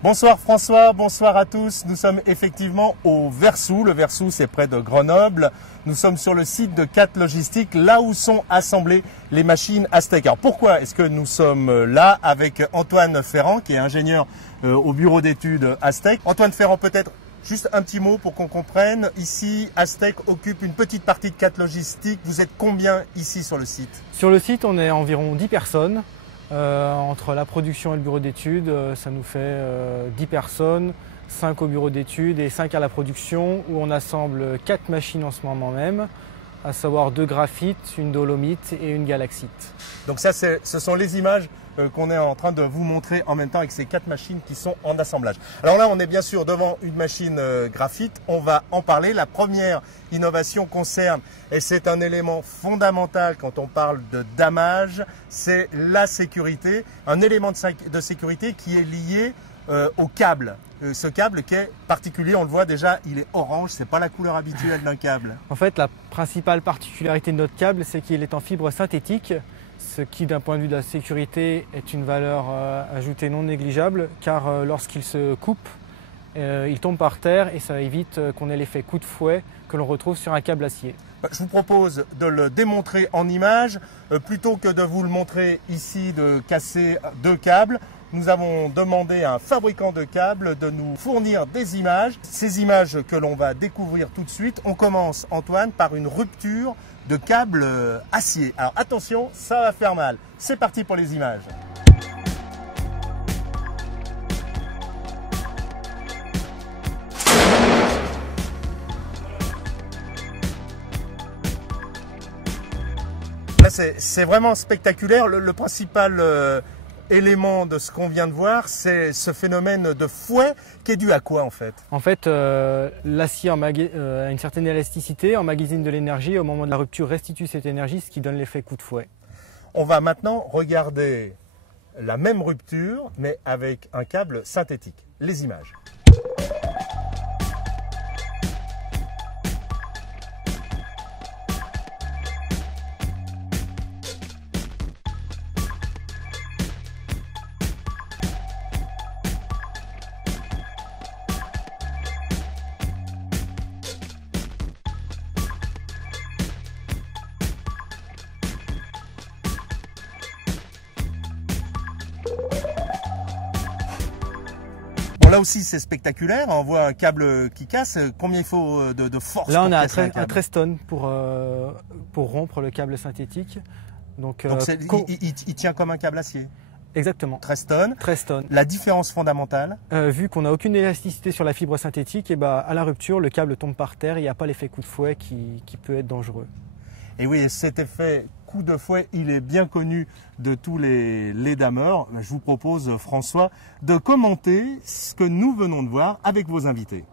Bonsoir François, bonsoir à tous. Nous sommes effectivement au Versou. Le Versou, c'est près de Grenoble. Nous sommes sur le site de CAT Logistique, là où sont assemblées les machines Astec. Alors pourquoi est-ce que nous sommes là avec Antoine Ferrand, qui est ingénieur au bureau d'études Astec. Antoine Ferrand, peut-être juste un petit mot pour qu'on comprenne. Ici, Astec occupe une petite partie de CAT Logistique. Vous êtes combien ici sur le site? Sur le site, on est environ 10 personnes. Entre la production et le bureau d'études, ça nous fait 10 personnes, 5 au bureau d'études et 5 à la production, où on assemble 4 machines en ce moment même, à savoir 2 graphites, une dolomite et une galaxite. Donc ça, ce sont les images qu'on est en train de vous montrer en même temps avec ces 4 machines qui sont en assemblage. Alors là, on est bien sûr devant une machine graphite. On va en parler. La première innovation concerne, et c'est un élément fondamental quand on parle de damage, c'est la sécurité. Un élément de sécurité qui est lié au câble. Ce câble qui est particulier, on le voit déjà, il est orange, c'est pas la couleur habituelle d'un câble. En fait, la principale particularité de notre câble, c'est qu'il est en fibre synthétique, ce qui, d'un point de vue de la sécurité, est une valeur ajoutée non négligeable, car lorsqu'il se coupe, il tombe par terre et ça évite qu'on ait l'effet coup de fouet que l'on retrouve sur un câble acier. Je vous propose de le démontrer en image, plutôt que de vous le montrer ici, de casser 2 câbles. Nous avons demandé à un fabricant de câbles de nous fournir des images. Ces images que l'on va découvrir tout de suite. On commence, Antoine, par une rupture de câble acier. Alors attention, ça va faire mal. C'est parti pour les images. Là, c'est vraiment spectaculaire. Le principal élément de ce qu'on vient de voir, c'est ce phénomène de fouet qui est dû à quoi en fait? En fait, l'acier a une certaine élasticité, emmagasine de l'énergie et au moment de la rupture restitue cette énergie, ce qui donne l'effet coup de fouet. On va maintenant regarder la même rupture mais avec un câble synthétique. Les images. Bon, là aussi c'est spectaculaire, on voit un câble qui casse. Combien il faut de force? Là on a un 13 tonnes pour rompre le câble synthétique. Donc il tient comme un câble acier? Exactement. 13 tonnes. 13 tonnes. La différence fondamentale? Vu qu'on n'a aucune élasticité sur la fibre synthétique, et à la rupture le câble tombe par terre et il n'y a pas l'effet coup de fouet qui peut être dangereux. Et oui, cet effet coup de fouet, il est bien connu de tous les dameurs. Je vous propose, François, de commenter ce que nous venons de voir avec vos invités.